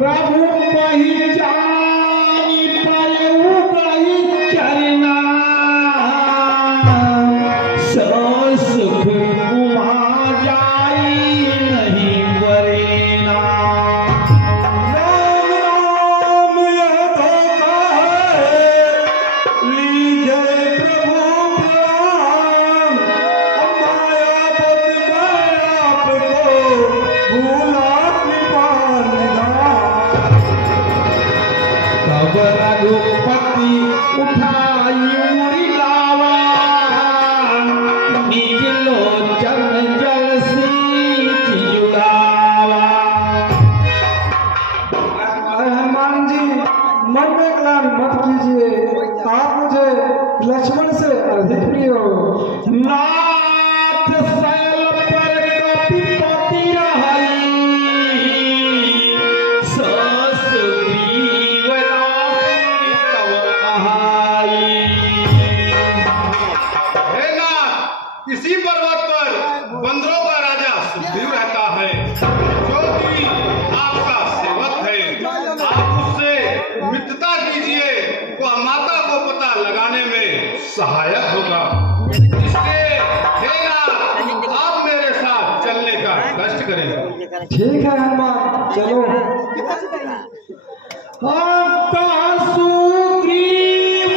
प्रभु पहिचानी पायऊ गई चरना सुख कुआ जाई नहीं वरेना। राम राम यह धोखा है, लीजिए प्रभु प्रणाम। मायापत मैं आपको भूला कृपान तब रघुपति उठाई उड़ी लावा निज लोचन जल सींच जुड़ावा। हनुमान जी मन में ग्लानि मत कीजिए, आप मुझे लक्ष्मण से अधिक प्रिय हो। नाथ शैल पर कपिपति रहई सस ग्रीव नासी तव कहाई। हे नाथ, इसी पर्वत पर बंदरों का राजा सुग्रीव रहता है, जो कि आपका सेवक है। आप उससे मित्रता कीजिए, वह माता को पता लगाने में सहायक होगा। इसलिए हे नाथ, आप मेरे साथ चलने का कष्ट करें। ठीक है हनुमान, चलो। आपका सुग्रीव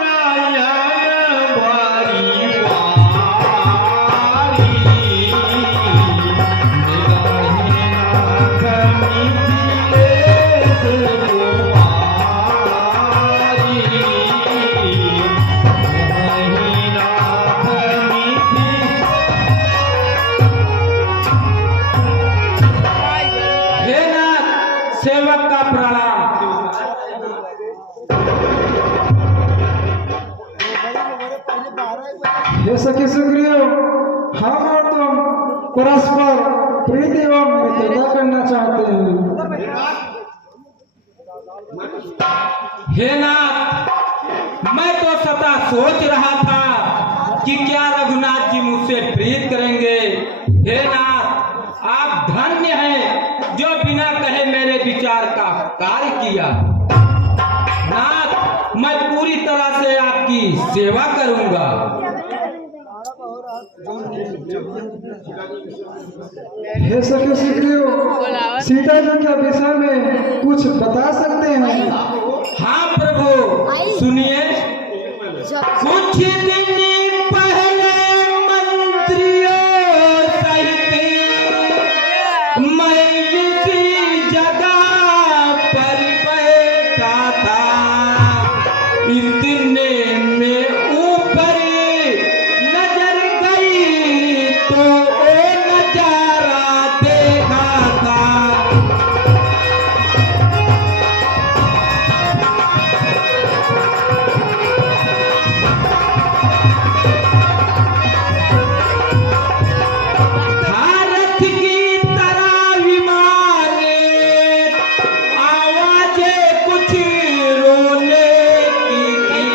नयन भरी वारी, निगाहे नाथ मिथिलेश कुमारी। निगाहे नाथ हे नाथ, सेवक का प्रणाम। हे सखी सुग्रीव, हम और तुम परस्पर प्रीति एवं मित्रता करना चाहते हैं। हे नाथ, मैं तो सदा सोच रहा था कि क्या रघुनाथ जी मुझसे प्रीत करेंगे। हे नाथ, आप धन्य हैं जो बिना कहे मेरे विचार का कार्य किया। नाथ, मैं पूरी तरह से आपकी सेवा करूंगा। हे सखी सुग्रीव, सीता जी के विषय में कुछ बता सकते हैं? हाँ प्रभु, सुनिए। कुछ दिन पहले मंत्रियों सहित मैं इसी जगह पर बैठा था। इतने में ऊपर नजर गई तो वो नजारा देखा था। भारत की तरह विमान आवाजें कुछ रोने की थी।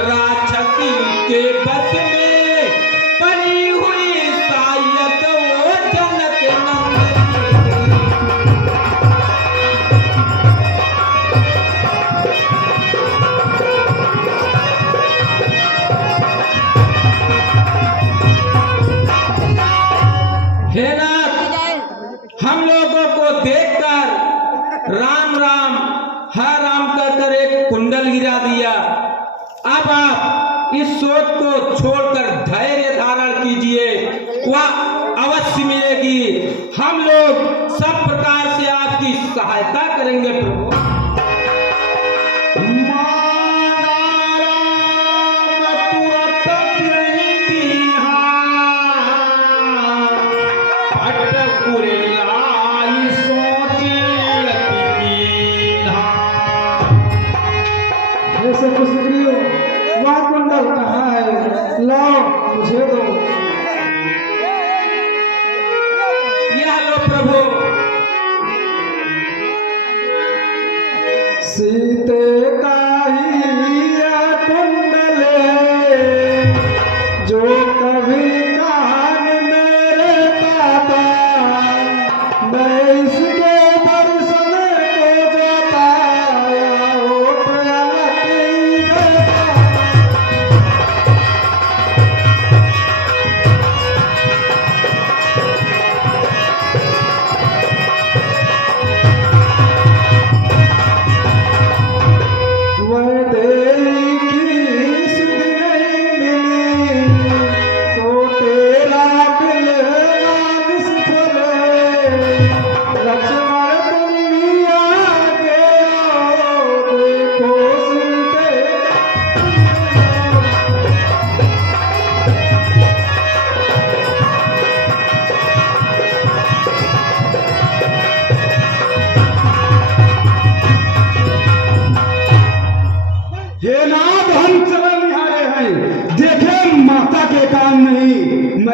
राक्षसी के बस में बनी हुई शायद वो जनक नंदनी। हे नाथ, हम लोगों को देखकर राम राम हर राम कहकर एक कुंडल गिरा दिया। अब आप इस सोच को छोड़कर धैर्य धारण कीजिए, वह अवश्य मिलेगी। हम लोग सब प्रकार से आपकी सहायता करेंगे प्रभु। हे सखी सुग्रीव, वह कुंडल कहाँ है? लाओ मुझे दो। यह लो प्रभु। सीते का ही यह कुंडल है, जो कभी कान मेरे पाता, मैं इसके दर्शन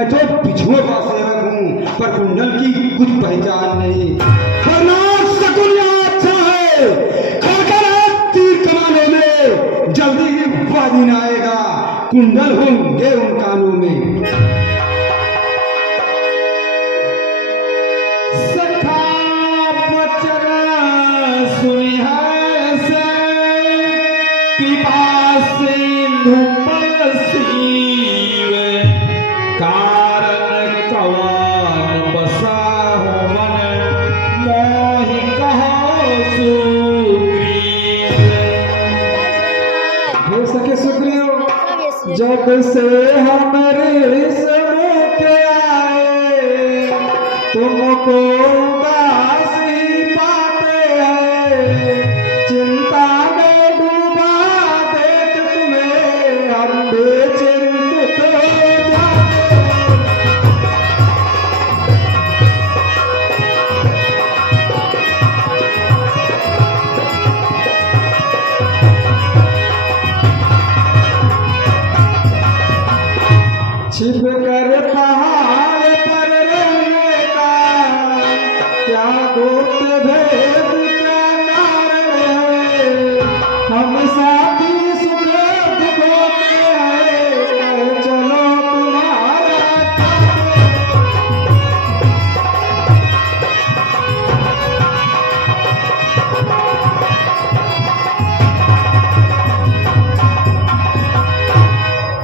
मैं तो पिछुओं का सेवक हूँ, पर कुंडल की कुछ पहचान नहीं। वरना शकुन अच्छा है, खाकर तीर कमाने में जल्दी ही बाजी न आएगा, कुंडल होंगे उन कानों में। सखा बचन सुनिहार से कृपा सिंधु परसीव कारण कवन बसा हो मन मोहि कहो सुग्रीव। हो सके सुग्रीव, जब से हमारे समूह आए तुमको उदास ही पाते हैं, चिंता में डूबा देख तुम्हें हम बेचिंतित हो जाते हैं। छिप कर पहाड़ पर रहने का क्या गुप्त भेद क्या कारण है, हम साथी सुख दिखोते हैं, चलो तुम्हारा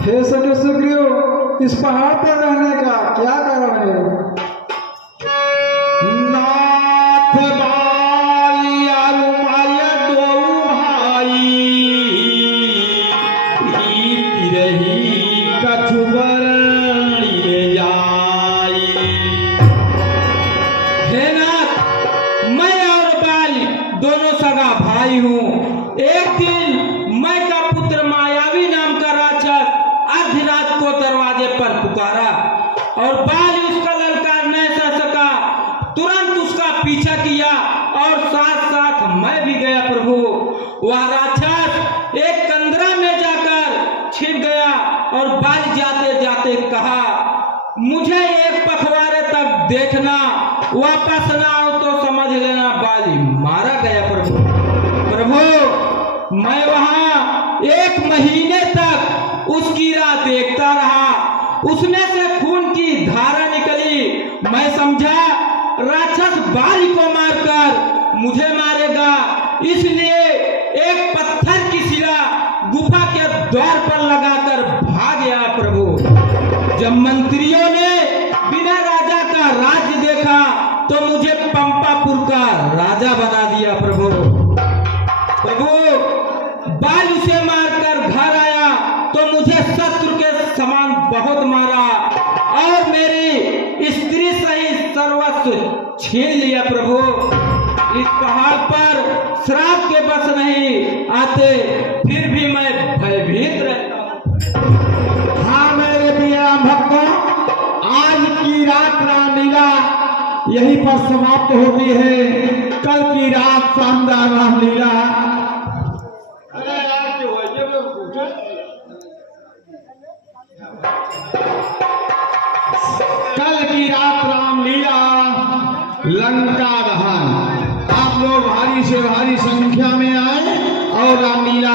हे सके सुग्रीव, इस पहाड़ पर रहने का क्या कारण है? नाथ बाली अरुमाय दो भाई रही कछुबरणी जाई। हे नाथ, मैं और बाली दोनों सगा भाई हूँ। एक दिन मैं का पुत्र मायावी नाम का राक्षस आधी रात को दरवाजे पर पुकारा और बाल उसका ललकार नहीं सह सका, तुरंत उसका पीछा किया और साथ साथ मैं भी गया प्रभु। वह राक्षस एक कंदरा में जाकर छिप गया और बाल जाते जाते कहा, मुझे एक पखवाड़े तक देखना, वापस ना आओ तो समझ लेना बाली मारा गया प्रभु। प्रभु, मैं वहां 1 महीने तक उसकी राह देखता रहा, उसमें से खून की धारा निकली। मैं समझा राक्षस बाली को मारकर मुझे मारेगा, इसलिए एक पत्थर की शिला गुफा के द्वार पर लगाकर भाग गया प्रभु। जब मंत्रियों ने बिना राजा का राज्य देखा तो मुझे पंपापुर का राजा बना दिया प्रभु। प्रभु, बाल उसे मारकर घर आया तो मुझे शत्रु के समान बहुत मारा और मेरी स्त्री सहित सर्वस्व छीन लिया प्रभु। इस पहाड़ पर श्राप के बस नहीं आते, फिर भी मैं भयभीत रहता हूँ। हाँ मेरे प्रिय भक्तों, आज की रात रामलीला यहीं पर समाप्त होती है। कल की रात शानदार रामलीला। कल की रात रामलीला लंका दहन। आप लोग भारी से भारी संख्या में आए और रामलीला